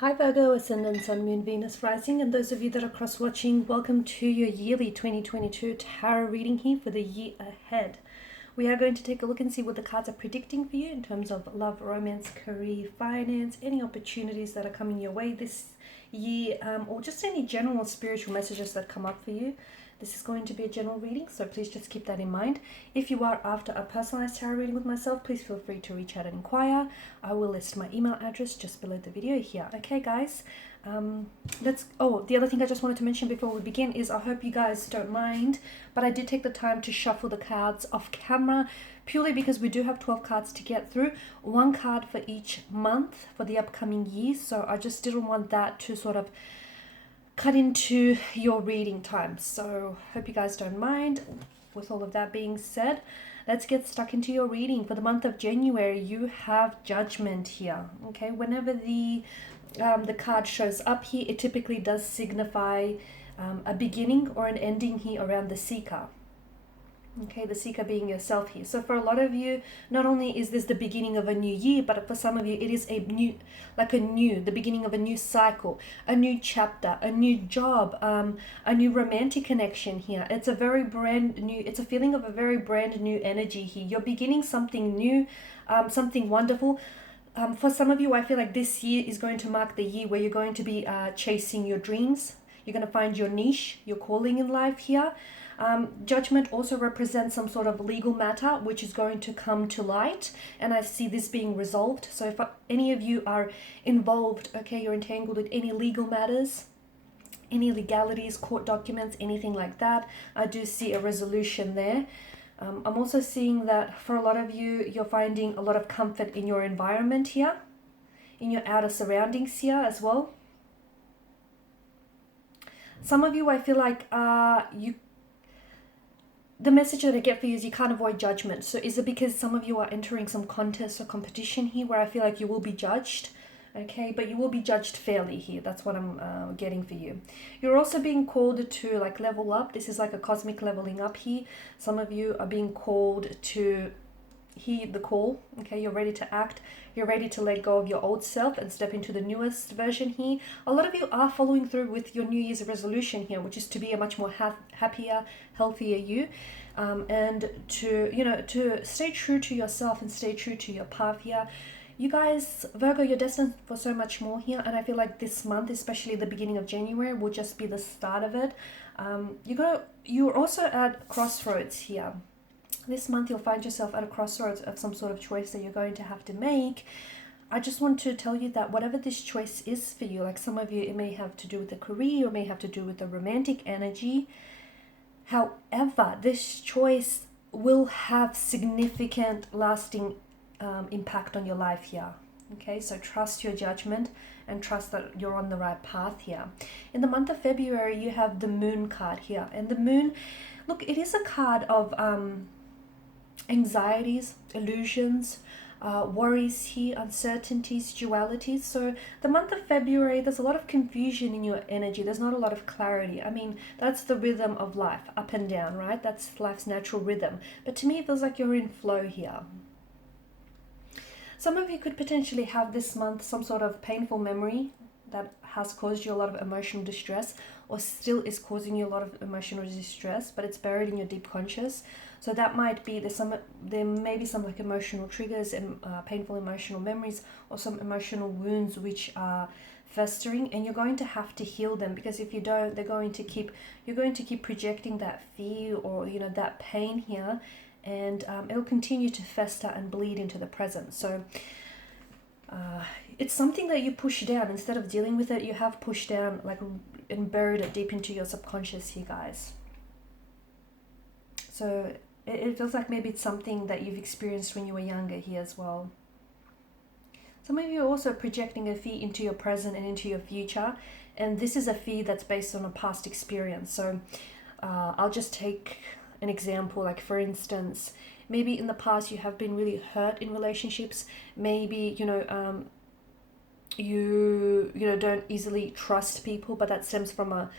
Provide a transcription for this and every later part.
Hi Virgo, Ascendant, Sun, Moon, Venus, Rising, and those of you that are cross-watching, welcome to your yearly 2022 tarot reading here for the year ahead. We are going to take a look and see what the cards are predicting for you in terms of love, romance, career, finance, any opportunities that are coming your way this year, or just any general spiritual messages that come up for you. This is going to be a general reading, so please just keep that in mind. If you are after a personalized tarot reading with myself, please feel free to reach out and inquire. I will list my email address just below the video here. Okay, guys. The other thing I just wanted to mention before we begin is I hope you guys don't mind, but I did take the time to shuffle the cards off camera purely because we do have 12 cards to get through, one card for each month for the upcoming year. So I just didn't want that to sort of cut into your reading time. So hope you guys don't mind. With all of that being said, let's get stuck into your reading. For the month of January, you have Judgment here. Okay, whenever the card shows up here, it typically does signify a beginning or an ending here around the Seeker. Okay, the Seeker being yourself here. So for a lot of you, not only is this the beginning of a new year, but for some of you, it is the beginning of a new cycle, a new chapter, a new job, a new romantic connection here. It's a it's a feeling of a very brand new energy here. You're beginning something new, something wonderful. For some of you, I feel like this year is going to mark the year where you're going to be chasing your dreams. You're going to find your niche, your calling in life here. Judgment also represents some sort of legal matter which is going to come to light, and I see this being resolved. So if any of you are involved, okay, you're entangled with any legal matters, any legalities, court documents, anything like that, I do see a resolution there. I'm also seeing that for a lot of you, you're finding a lot of comfort in your environment here, in your outer surroundings here as well. Some of you, I feel like the message that I get for you is you can't avoid judgment. So is it because some of you are entering some contest or competition here where I feel like you will be judged? Okay, but you will be judged fairly here. That's what I'm getting for you. You're also being called to like level up. This is like a cosmic leveling up here. Some of you are being called to heed the call. Okay, you're ready to act. You're ready to let go of your old self and step into the newest version here. A lot of you are following through with your New Year's resolution here, which is to be a much more happier, healthier you, and to stay true to yourself and stay true to your path here. You guys, Virgo, you're destined for so much more here, and I feel like this month, especially the beginning of January, will just be the start of it. You're also at crossroads here. This month you'll find yourself at a crossroads of some sort of choice that you're going to have to make. I just want to tell you that whatever this choice is for you, like some of you, it may have to do with the career, or may have to do with the romantic energy. However, this choice will have significant lasting impact on your life here. Okay, so trust your judgment and trust that you're on the right path here. In the month of February, you have the Moon card here. And the Moon, look, it is a card of anxieties, illusions, worries here, uncertainties, dualities. So the month of February, there's a lot of confusion in your energy. There's not a lot of clarity. I mean, that's the rhythm of life, up and down, right? That's life's natural rhythm. But to me, it feels like you're in flow here. Some of you could potentially have this month some sort of painful memory that has caused you a lot of emotional distress, or still is causing you a lot of emotional distress, but it's buried in your deep conscious. So that might be, there may be some like emotional triggers and painful emotional memories, or some emotional wounds which are festering, and you're going to have to heal them, because if you don't, you're going to keep projecting that fear or that pain here, and it'll continue to fester and bleed into the present. So it's something that you push down. Instead of dealing with it, you have pushed down and buried it deep into your subconscious here, guys. So it feels like maybe it's something that you've experienced when you were younger here as well. Some of you are also projecting a fear into your present and into your future, and this is a fear that's based on a past experience. So I'll just take an example, like for instance, maybe in the past you have been really hurt in relationships. Maybe you don't easily trust people, but that stems from a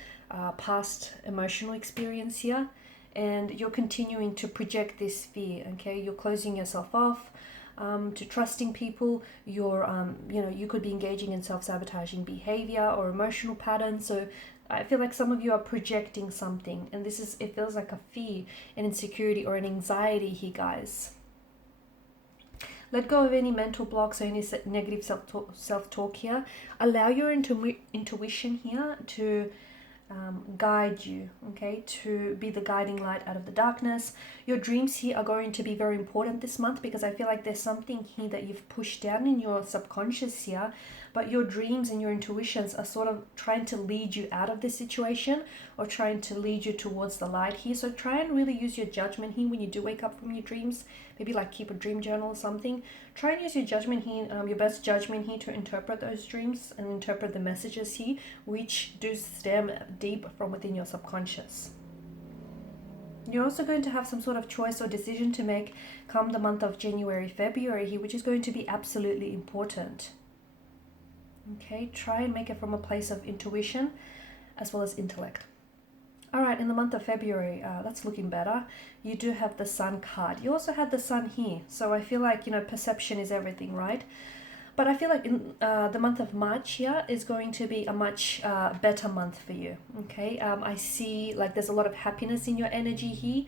past emotional experience here, and you're continuing to project this fear. Okay, you're closing yourself off, to trusting people. You could be engaging in self-sabotaging behavior or emotional patterns. So I feel like some of you are projecting something, and it feels like a fear, an insecurity, or an anxiety here, guys. Let go of any mental blocks or any negative self-talk here. Allow your intuition here to guide you, okay, to be the guiding light out of the darkness. Your dreams here are going to be very important this month, because I feel like there's something here that you've pushed down in your subconscious here, but your dreams and your intuitions are sort of trying to lead you out of this situation, or trying to lead you towards the light here. So try and really use your judgment here when you do wake up from your dreams. Maybe like keep a dream journal or something. Try and use your judgment here, your best judgment here, to interpret those dreams and interpret the messages here, which do stem deep from within your subconscious. You're also going to have some sort of choice or decision to make come the month of January, February here, which is going to be absolutely important. Okay, try and make it from a place of intuition as well as intellect. All right, in the month of February, that's looking better. You do have the Sun card. You also had the Sun here. So I feel like, perception is everything, right? But I feel like in the month of March here is going to be a much better month for you, okay? I see like there's a lot of happiness in your energy here.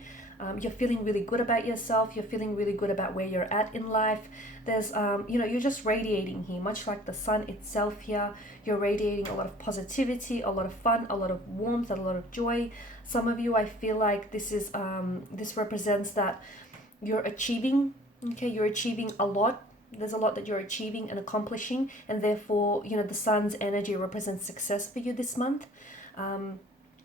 You're feeling really good about yourself. You're feeling really good about where you're at in life. There's, you're just radiating here, much like the sun itself here. You're radiating a lot of positivity, a lot of fun, a lot of warmth, a lot of joy. Some of you, I feel like this represents that you're achieving, okay? You're achieving a lot. There's a lot that you're achieving and accomplishing, and therefore, the sun's energy represents success for you this month.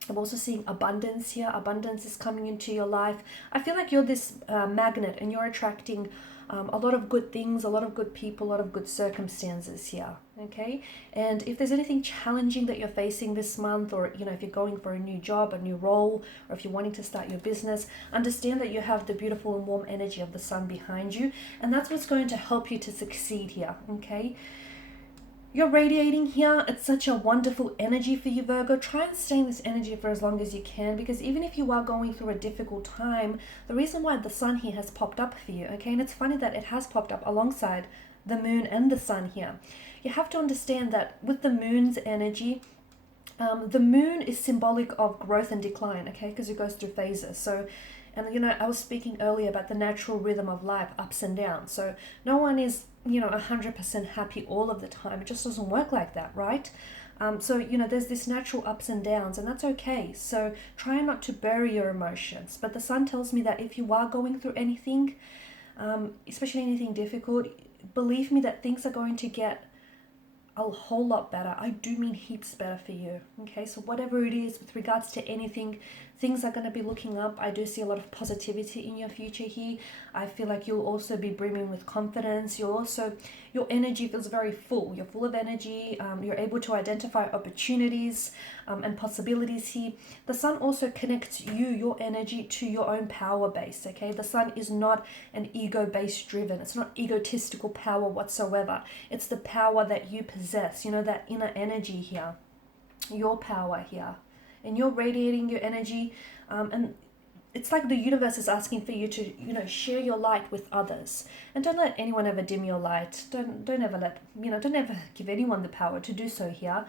I'm also seeing abundance here. Abundance is coming into your life. I feel like you're this magnet, and you're attracting a lot of good things, a lot of good people, a lot of good circumstances here, okay? And if there's anything challenging that you're facing this month, or, if you're going for a new job, a new role, or if you're wanting to start your business, understand that you have the beautiful and warm energy of the sun behind you, and that's what's going to help you to succeed here, okay? You're radiating here. It's such a wonderful energy for you, Virgo. Try and stay in this energy for as long as you can, because even if you are going through a difficult time, the reason why the sun here has popped up for you, okay, and it's funny that it has popped up alongside the moon and the sun here. You have to understand that with the moon's energy, the moon is symbolic of growth and decline, okay, because it goes through phases. So, and I was speaking earlier about the natural rhythm of life, ups and downs. So no one is 100% happy all of the time. It just doesn't work like that, right? So there's this natural ups and downs, and that's okay. So try not to bury your emotions. But the sun tells me that if you are going through anything, especially anything difficult, believe me that things are going to get a whole lot better. I do mean heaps better for you, okay? So whatever it is with regards to anything, things are going to be looking up. I do see a lot of positivity in your future here. I feel like you'll also be brimming with confidence. Your energy feels very full. You're full of energy. You're able to identify opportunities and possibilities here. The sun also connects your energy to your own power base, okay? The sun is not an ego-based driven. It's not egotistical power whatsoever. It's the power that you possess, that inner energy here, your power here. And you're radiating your energy, and it's like the universe is asking for you to, share your light with others. And don't let anyone ever dim your light. Don't ever give anyone the power to do so here.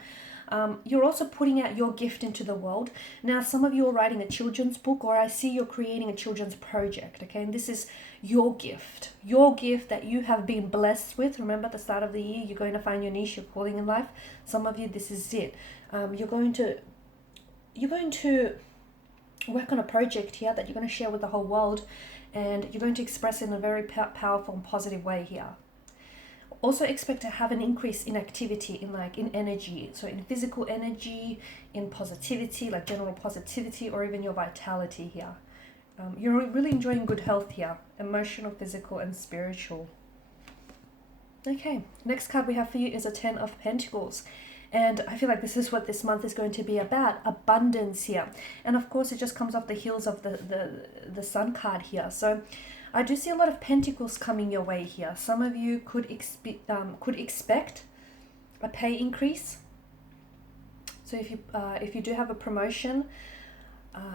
You're also putting out your gift into the world. Now, some of you are writing a children's book, or I see you're creating a children's project, okay? And this is your gift that you have been blessed with. Remember, at the start of the year, you're going to find your niche, your calling in life. Some of you, this is it. You're going to work on a project here that you're going to share with the whole world, and you're going to express it in a very powerful and positive way here. Also expect to have an increase in activity, in energy, so in physical energy, in positivity, like general positivity, or even your vitality here. You're really enjoying good health here, emotional, physical, and spiritual. Okay, next card we have for you is a 10 of Pentacles. And I feel like this is what this month is going to be about, abundance here. And of course, it just comes off the heels of the Sun card here. So I do see a lot of pentacles coming your way here. Some of you could expect a pay increase. So if you do have a promotion,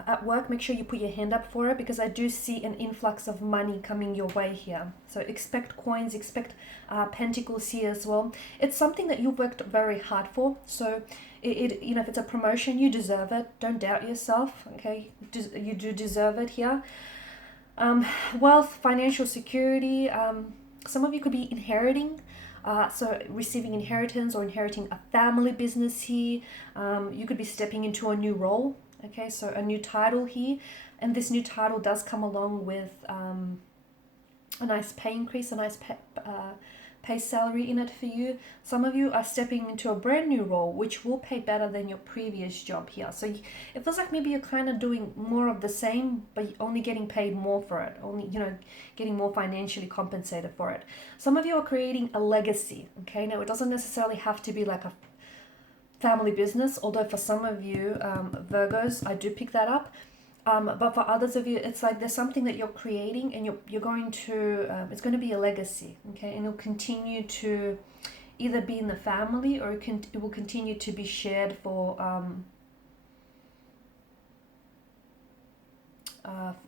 At work, make sure you put your hand up for it, because I do see an influx of money coming your way here. So expect coins, expect pentacles here as well. It's something that you've worked very hard for. So if it's a promotion, you deserve it. Don't doubt yourself. Okay, you do deserve it here. Wealth, financial security. Some of you could be inheriting. So receiving inheritance or inheriting a family business here. You could be stepping into a new role. Okay, so a new title here, and this new title does come along with a nice pay increase, a nice pay salary in it for you. Some of you are stepping into a brand new role, which will pay better than your previous job here. So it feels like maybe you're kind of doing more of the same, but you're only getting paid more for it, only, getting more financially compensated for it. Some of you are creating a legacy. Okay, now it doesn't necessarily have to be like a family business, although for some of you Virgos, I do pick that up, but for others of you, it's like there's something that you're creating, and you're going to it's going to be a legacy. Okay, and it'll continue to either be in the family, or it will continue to be shared for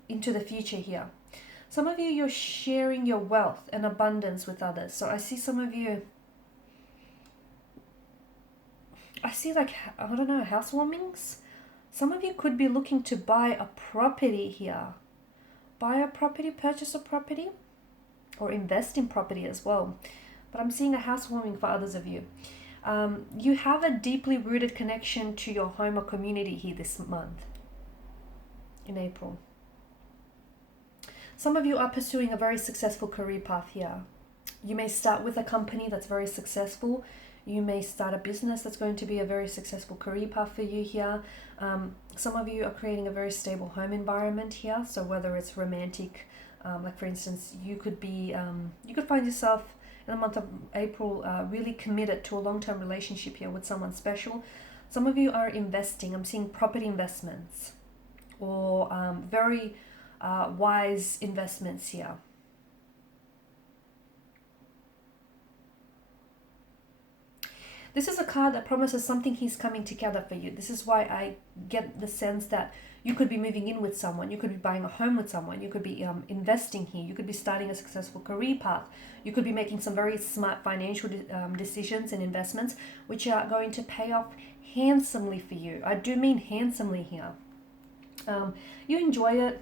into the future here. Some of you, you're sharing your wealth and abundance with others. So I see some of you, I see like, I don't know, housewarmings. Some of you could be looking to buy a property here. Buy a property, purchase a property, or invest in property as well. But I'm seeing a housewarming for others of you. You have a deeply rooted connection to your home or community here this month, in April. Some of you are pursuing a very successful career path here. You may start with a company that's very successful. You may start a business that's going to be a very successful career path for you here. Some of you are creating a very stable home environment here. So whether it's romantic, like for instance, you could find yourself in the month of April really committed to a long-term relationship here with someone special. Some of you are investing. I'm seeing property investments, or very wise investments here. This is a card that promises something is coming together for you. This is why I get the sense that you could be moving in with someone. You could be buying a home with someone. You could be investing here. You could be starting a successful career path. You could be making some very smart financial decisions and investments, which are going to pay off handsomely for you. I do mean handsomely here. You enjoy it.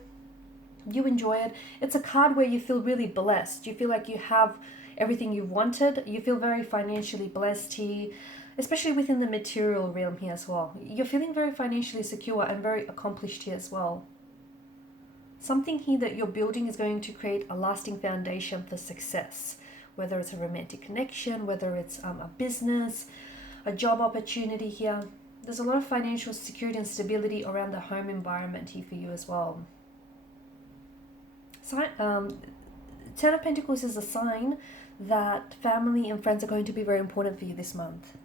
You enjoy it. It's a card where you feel really blessed. You feel like you have everything you wanted. You feel very financially blessed here, especially within the material realm here as well. You're feeling very financially secure and very accomplished here as well. Something here that you're building is going to create a lasting foundation for success, whether it's a romantic connection, whether it's a business, a job opportunity here. There's a lot of financial security and stability around the home environment here for you as well. So, Ten of Pentacles is a sign that family and friends are going to be very important for you this month.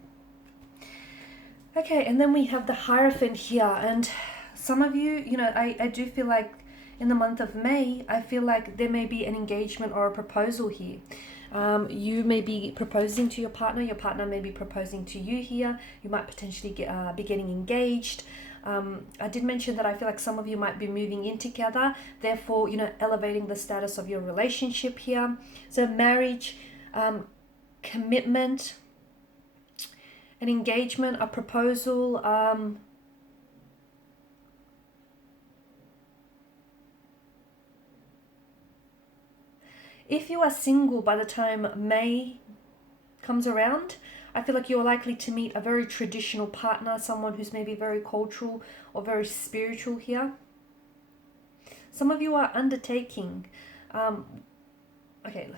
Okay, and then we have the Hierophant here, and some of you, I do feel like in the month of May, I feel like there may be an engagement or a proposal here. You may be proposing to your partner may be proposing to you here. You might potentially be getting engaged. I did mention that I feel like some of you might be moving in together, therefore, elevating the status of your relationship here. So marriage, commitment, an engagement, a proposal, if you are single by the time May comes around, I feel like you're likely to meet a very traditional partner, someone who's maybe very cultural or very spiritual here. Some of you are undertaking, okay,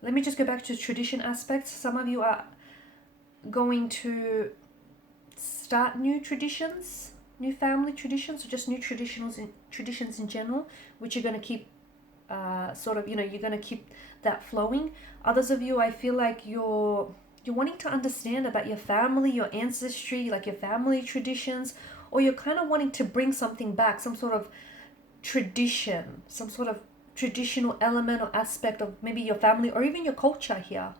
let me just go back to tradition aspects. Some of you are going to start new traditions, new family traditions, or just new traditions in general, which you're going to keep you're going to keep that flowing. Others of you, I feel like you're wanting to understand about your family, your ancestry, like your family traditions, or you're kind of wanting to bring something back, some sort of tradition, some sort of traditional element or aspect of maybe your family or even your culture here.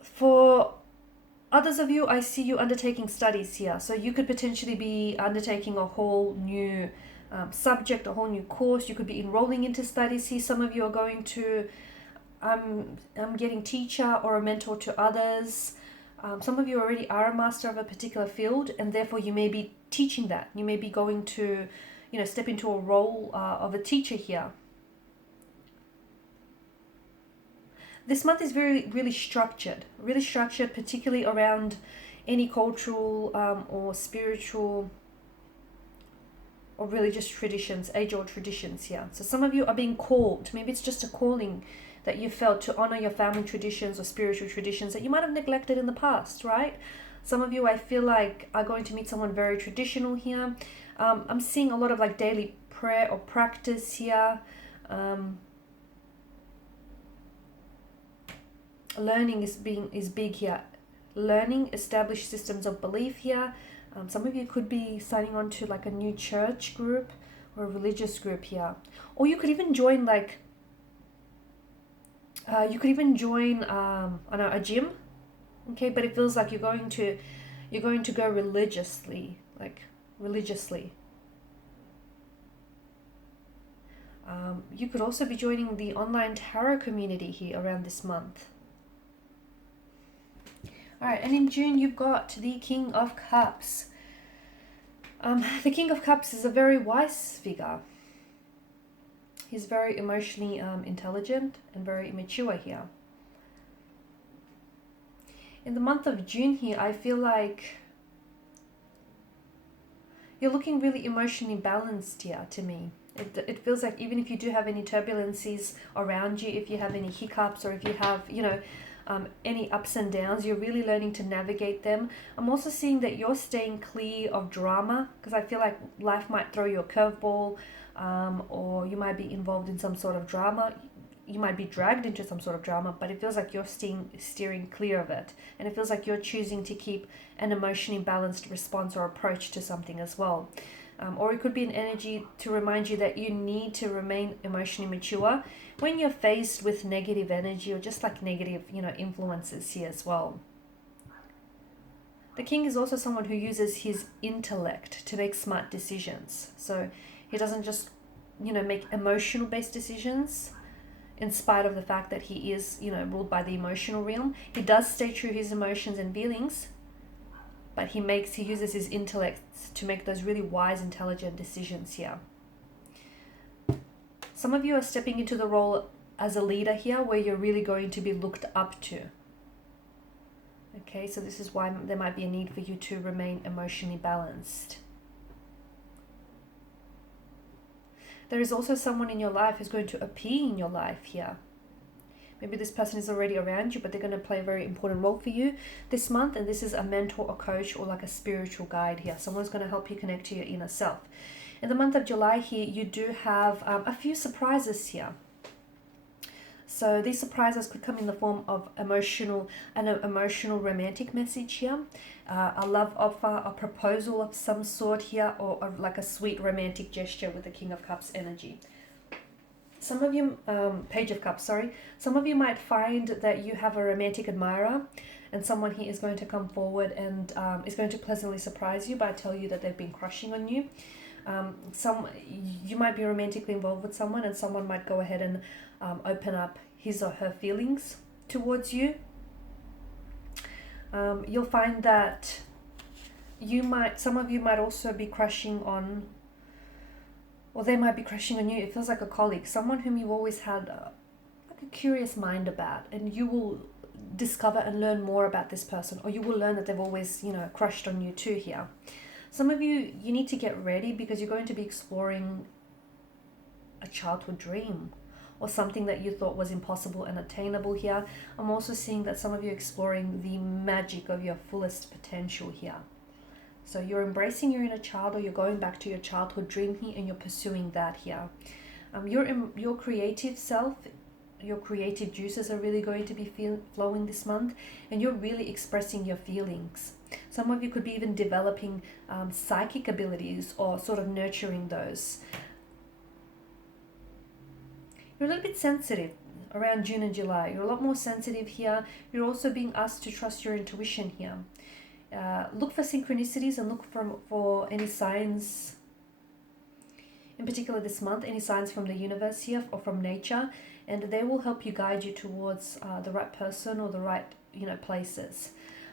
For others of you, I see you undertaking studies here. So you could potentially be undertaking a whole new subject, a whole new course. You could be enrolling into studies here. Some of you are going to, I'm getting teacher or a mentor to others. Some of you already are a master of a particular field, and therefore you may be teaching that. You may be going to, step into a role of a teacher here. This month is really structured, particularly around any cultural or spiritual or religious traditions, age-old traditions here. So some of you are being called. Maybe it's just a calling that you felt to honor your family traditions or spiritual traditions that you might have neglected in the past, right? Some of you, I feel like, are going to meet someone very traditional here. I'm seeing a lot of like daily prayer or practice here. Learning is big here. Learning, established systems of belief here. Some of you could be signing on to like a new church group or a religious group here. Or you could even join like, I don't know, a gym. Okay, but it feels like you're going to go religiously. You could also be joining the online tarot community here around this month. Alright, and in June you've got the King of Cups. The King of Cups is a very wise figure. He's very emotionally intelligent and very mature here. In the month of June here, I feel like you're looking really emotionally balanced here to me. It feels like even if you do have any turbulences around you, if you have any hiccups or if you have, any ups and downs, you're really learning to navigate them. I'm also seeing that you're staying clear of drama, because I feel like life might throw you a curveball, or you might be involved in some sort of drama. You might be dragged into some sort of drama, but it feels like you're steering clear of it. And it feels like you're choosing to keep an emotionally balanced response or approach to something as well. Or it could be an energy to remind you that you need to remain emotionally mature when you're faced with negative energy or just like negative, influences here as well. The King is also someone who uses his intellect to make smart decisions. So he doesn't just, make emotional based decisions in spite of the fact that he is, ruled by the emotional realm. He does stay true to his emotions and feelings, but he uses his intellect to make those really wise, intelligent decisions here. Some of you are stepping into the role as a leader here where you're really going to be looked up to. Okay, so this is why there might be a need for you to remain emotionally balanced. There is also someone in your life who's going to appear in your life here. Maybe this person is already around you, but they're going to play a very important role for you this month. And this is a mentor, a coach, or like a spiritual guide here. Someone's going to help you connect to your inner self. In the month of July here, you do have a few surprises here. So these surprises could come in the form of an emotional romantic message here, a love offer, a proposal of some sort here, or like a sweet romantic gesture with the King of Cups energy. Some of you, Page of Cups, sorry. Some of you might find that you have a romantic admirer, and someone here is going to come forward and is going to pleasantly surprise you by telling you that they've been crushing on you. You might be romantically involved with someone, and someone might go ahead and open up his or her feelings towards you. You'll find that some of you might also be crushing on, or they might be crushing on you. It feels like a colleague, someone whom you've always had like a curious mind about, and you will discover and learn more about this person, or you will learn that they've always, crushed on you too here. Some of you need to get ready because you're going to be exploring a childhood dream or something that you thought was impossible and attainable here. I'm also seeing that some of you are exploring the magic of your fullest potential here. So you're embracing your inner child, or you're going back to your childhood dream here and you're pursuing that here. Your creative self, your creative juices are really going to be flowing this month, and you're really expressing your feelings. Some of you could be even developing psychic abilities or sort of nurturing those. You're a little bit sensitive. around June and July. You're a lot more sensitive here. You're also being asked to trust your intuition here. Look for synchronicities and look for any signs, in particular this month, any signs from the universe here or from nature, and they will help you guide you towards the right person or the right, places.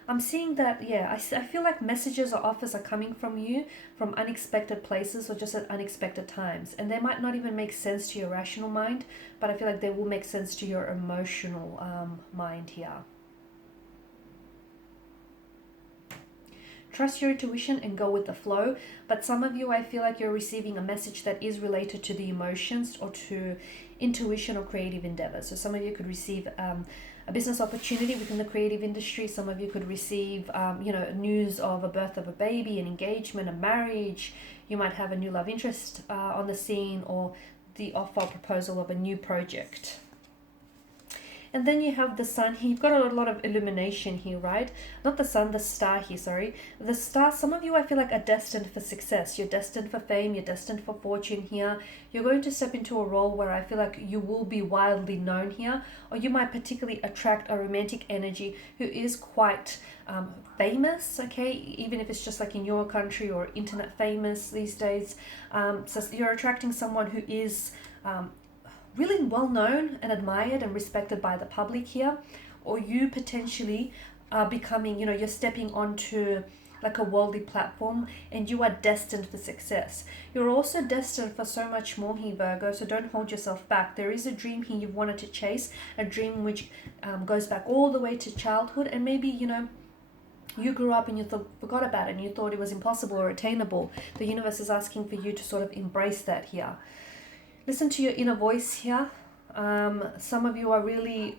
I'm seeing that, I feel like messages or offers are coming from you from unexpected places or just at unexpected times. And they might not even make sense to your rational mind, but I feel like they will make sense to your emotional mind here. Trust your intuition and go with the flow. But some of you, I feel like you're receiving a message that is related to the emotions or to intuition or creative endeavors. So some of you could receive a business opportunity within the creative industry. Some of you could receive, news of a birth of a baby, an engagement, a marriage. You might have a new love interest on the scene, or the offer or proposal of a new project. And then you have the sun here. You've got a lot of illumination here, right? Not the sun, the star here, sorry. The star, some of you I feel like are destined for success. You're destined for fame. You're destined for fortune here. You're going to step into a role where I feel like you will be widely known here. Or you might particularly attract a romantic energy who is quite famous, okay? Even if it's just like in your country or internet famous these days. So you're attracting someone who is really well known and admired and respected by the public here, or you potentially are becoming, you're stepping onto like a worldly platform and you are destined for success. You're also destined for so much more here, Virgo, so don't hold yourself back. There is a dream here you've wanted to chase, a dream which goes back all the way to childhood, and maybe, you grew up and you forgot about it and you thought it was impossible or attainable. The universe is asking for you to sort of embrace that here. Listen to your inner voice here. Some of you are really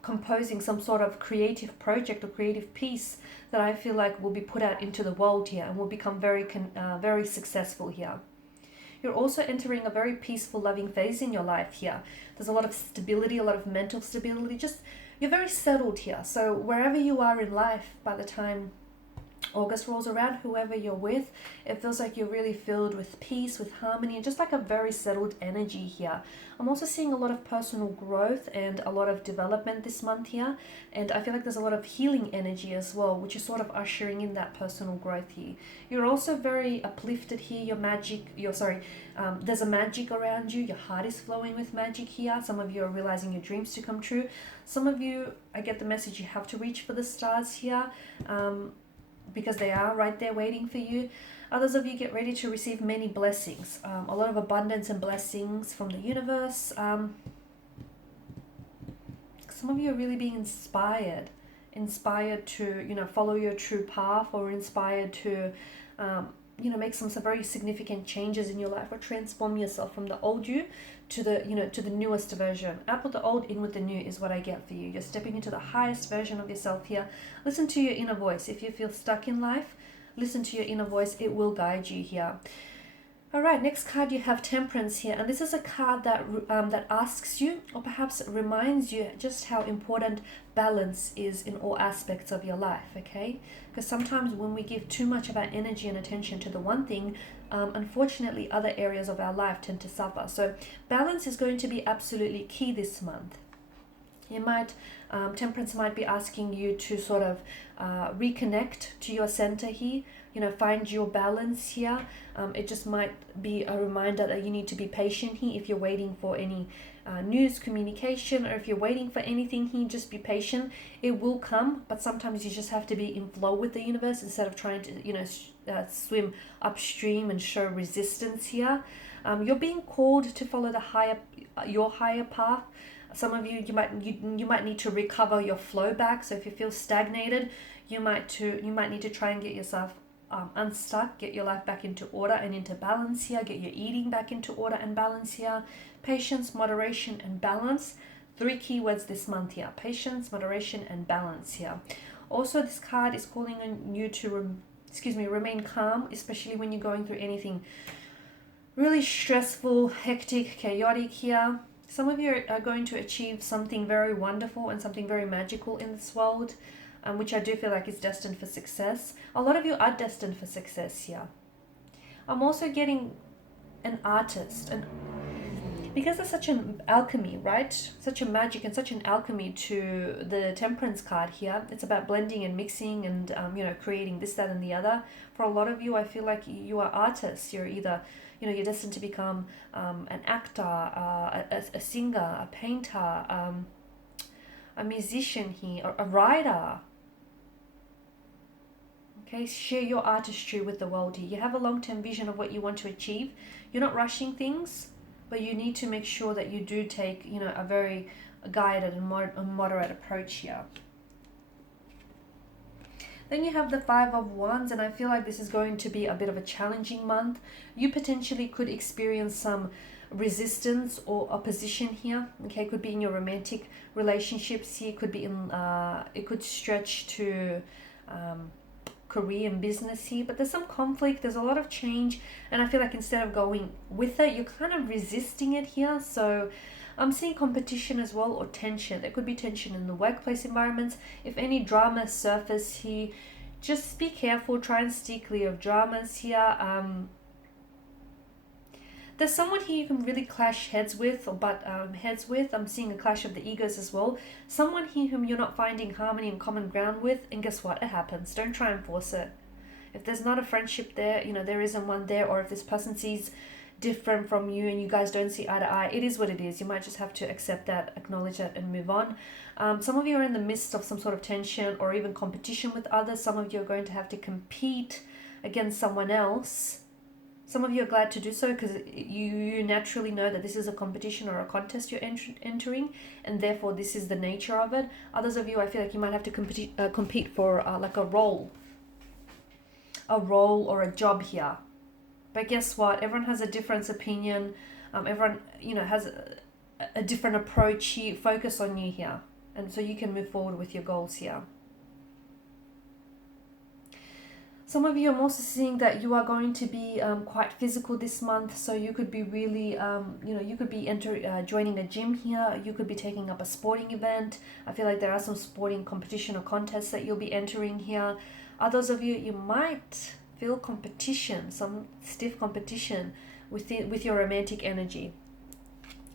composing some sort of creative project or creative piece that I feel like will be put out into the world here and will become very successful here. You're also entering a very peaceful, loving phase in your life here. There's a lot of stability, a lot of mental stability. You're very settled here. So wherever you are in life, by the time August rolls around, whoever you're with, it feels like you're really filled with peace, with harmony, and just like a very settled energy here. I'm also seeing a lot of personal growth and a lot of development this month here, and I feel like there's a lot of healing energy as well, which is sort of ushering in that personal growth here. You're also very uplifted here. There's a magic around you. Your heart is flowing with magic here. Some of you are realizing your dreams to come true. Some of you, I get the message, you have to reach for the stars here. Because they are right there waiting for you. Others of you get ready to receive many blessings, a lot of abundance and blessings from the universe. Some of you are really being inspired to follow your true path, or inspired to make some very significant changes in your life, or transform yourself from the old you to the newest version. Out with the old, in with the new is what I get for you. You're stepping into the highest version of yourself here. Listen to your inner voice. If you feel stuck in life, listen to your inner voice. It will guide you here. All right, next card you have Temperance here, and this is a card that asks you, or perhaps reminds you, just how important balance is in all aspects of your life, okay? Because sometimes when we give too much of our energy and attention to the one thing, unfortunately other areas of our life tend to suffer. So balance is going to be absolutely key this month. Temperance might be asking you to sort of reconnect to your center here, find your balance here. It just might be a reminder that you need to be patient here if you're waiting for any news, communication, or if you're waiting for anything here, just be patient. It will come, but sometimes you just have to be in flow with the universe instead of trying to, swim upstream and show resistance here. You're being called to follow your higher path. Some of you might need to recover your flow back. So if you feel stagnated, you might need to try and get yourself unstuck, get your life back into order and into balance here, get your eating back into order and balance here. Patience, moderation, and balance. 3 keywords this month here: patience, moderation, and balance here. Also, this card is calling on you to remain calm, especially when you're going through anything really stressful, hectic, chaotic here. Some of you are going to achieve something very wonderful and something very magical in this world, which I do feel like is destined for success. A lot of you are destined for success here. I'm also getting an artist. because there's such an alchemy, right? Such a magic and such an alchemy to the Temperance card here. It's about blending and mixing and, creating this, that, and the other. For a lot of you, I feel like you are artists. You're either, you're destined to become an actor, a singer, a painter, a musician here, a writer. Okay, share your artistry with the world here. You have a long-term vision of what you want to achieve. You're not rushing things, but you need to make sure that you do take, a very guided and moderate approach here. Then you have the Five of Wands, and I feel like this is going to be a bit of a challenging month. You potentially could experience some resistance or opposition here. Okay, it could be in your romantic relationships here. It could be in, it could stretch to career and business here, but there's some conflict, there's a lot of change, and I feel like instead of going with it, you're kind of resisting it here. So I'm seeing competition as well, or tension. There could be tension in the workplace environments. If any drama surface here, just be careful, try and steer clear of dramas here. There's someone here you can really clash heads with, or butt heads with. I'm seeing a clash of the egos as well. Someone here whom you're not finding harmony and common ground with, and guess what? It happens. Don't try and force it. If there's not a friendship there, there isn't one there, or if this person sees different from you and you guys don't see eye to eye, it is what it is. You might just have to accept that, acknowledge that, and move on. Some of you are in the midst of some sort of tension or even competition with others. Some of you are going to have to compete against someone else. Some of you are glad to do so because you naturally know that this is a competition or a contest you're entering, and therefore this is the nature of it. Others of you, I feel like you might have to compete for like a role or a job here. But guess what? Everyone has a different opinion. Everyone, has a different approach here. Focus on you here, and so you can move forward with your goals here. Some of you, I'm also seeing that you are going to be quite physical this month. So you could be really, you could be joining a gym here. You could be taking up a sporting event. I feel like there are some sporting competition or contests that you'll be entering here. Others of you, you might feel competition, some stiff competition with your romantic energy.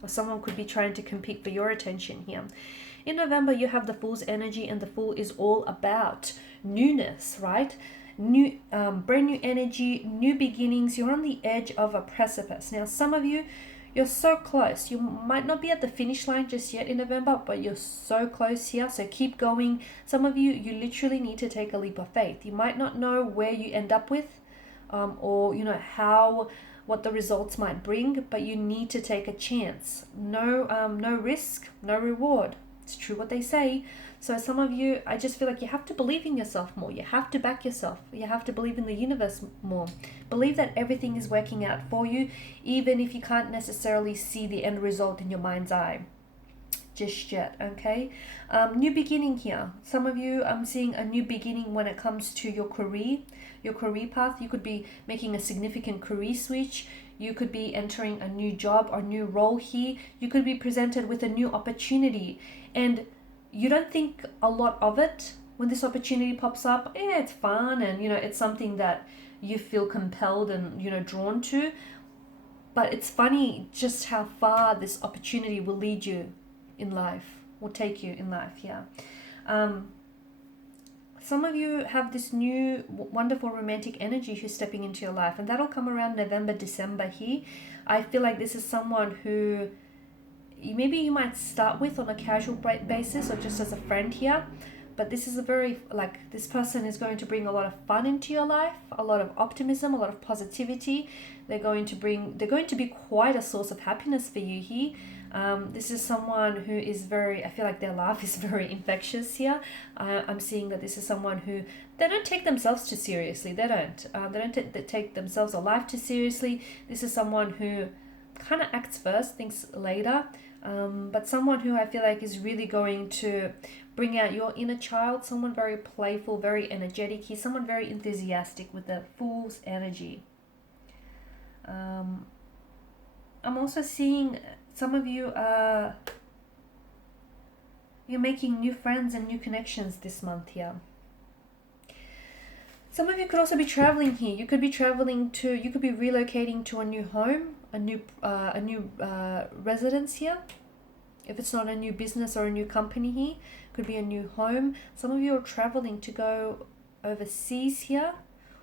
Or someone could be trying to compete for your attention here. In November, you have the Fool's energy, and the Fool is all about newness, right? New brand new energy, new beginnings. You're on the edge of a precipice. Now some of you, you're so close. You might not be at the finish line just yet in November, but you're so close here, so keep going. Some of you, you literally need to take a leap of faith. You might not know where you end up with or what the results might bring, but you need to take a chance. No risk, no reward. It's true what they say. So some of you, I just feel like you have to believe in yourself more. You have to back yourself. You have to believe in the universe more. Believe that everything is working out for you, even if you can't necessarily see the end result in your mind's eye just yet, okay? New beginning here. Some of you, I'm seeing a new beginning when it comes to your career path. You could be making a significant career switch. You could be entering a new job or new role here. You could be presented with a new opportunity, and you don't think a lot of it when this opportunity pops up. Yeah, it's fun, and it's something that you feel compelled and drawn to. But it's funny just how far this opportunity will lead you in life, will take you in life. Yeah. Some of you have this new wonderful romantic energy who's stepping into your life, and that'll come around November, December here. I feel like this is someone who maybe you might start with on a casual basis or just as a friend here, but this is this person is going to bring a lot of fun into your life, a lot of optimism, a lot of positivity. They're going to be quite a source of happiness for you here. This is someone who is I feel like their laugh is very infectious here. I'm seeing that this is someone who, they don't take themselves too seriously. They don't take themselves or life too seriously. This is someone who kind of acts first, thinks later. But someone who I feel like is really going to bring out your inner child, someone very playful, very energetic. He's someone very enthusiastic with the Fool's energy. I'm also seeing some of you, you're making new friends and new connections this month here. Some of you could also be traveling here. You could be relocating to a new home. a new residence here. If it's not a new business or a new company here, could be a new home. Some of you are traveling to go overseas here,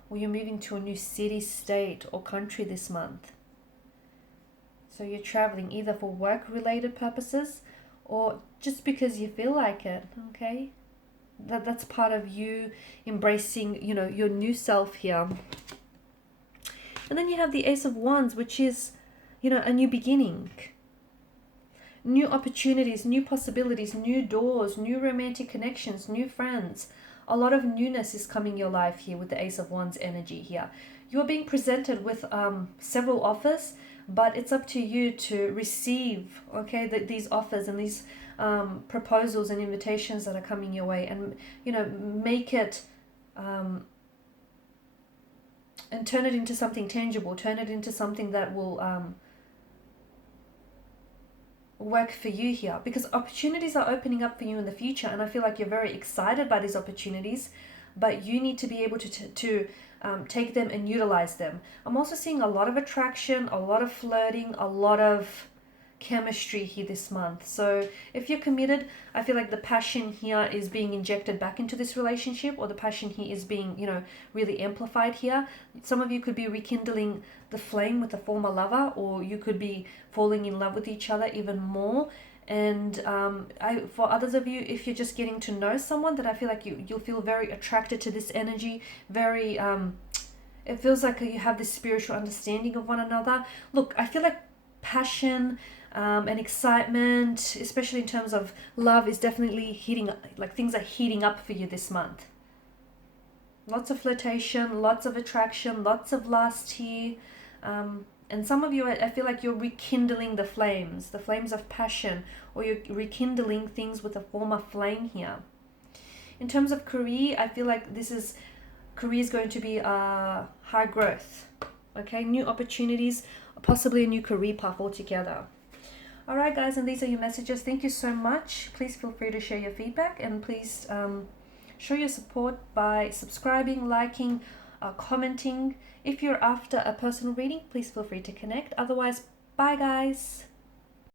or you're moving to a new city, state, or country this month. So you're traveling either for work-related purposes or just because you feel like it, okay? That's part of you embracing, you know, your new self here. And then you have the Ace of Wands, which is, you know, a new beginning. New opportunities, new possibilities, new doors, new romantic connections, new friends. A lot of newness is coming your life here with the Ace of Wands energy here. You're being presented with several offers, but it's up to you to receive, okay, these offers and these proposals and invitations that are coming your way, and, you know, make it and turn it into something tangible, turn it into something that will work for you here, because opportunities are opening up for you in the future, and I feel like you're very excited by these opportunities, but you need to be able to take them and utilize them. I'm also seeing a lot of attraction, a lot of flirting, a lot of chemistry here this month. So if you're committed, I feel like the passion here is being injected back into this relationship, or the passion here is being, you know, really amplified here. Some of you could be rekindling the flame with a former lover, or you could be falling in love with each other even more. And for others of you, if you're just getting to know someone, that I feel like you'll feel very attracted to this energy, very it feels like you have this spiritual understanding of one another. Look, I feel like passion and excitement, especially in terms of love, is definitely heating up. Like, things are heating up for you this month. Lots of flirtation, lots of attraction, lots of lust here. And some of you, I feel like you're rekindling the flames of passion, or you're rekindling things with a former flame here. In terms of career, I feel like career is going to be high growth. Okay, new opportunities, possibly a new career path altogether. All right, guys, and these are your messages. Thank you so much. Please feel free to share your feedback, and please show your support by subscribing, liking, commenting. If you're after a personal reading, please feel free to connect. Otherwise, bye, guys.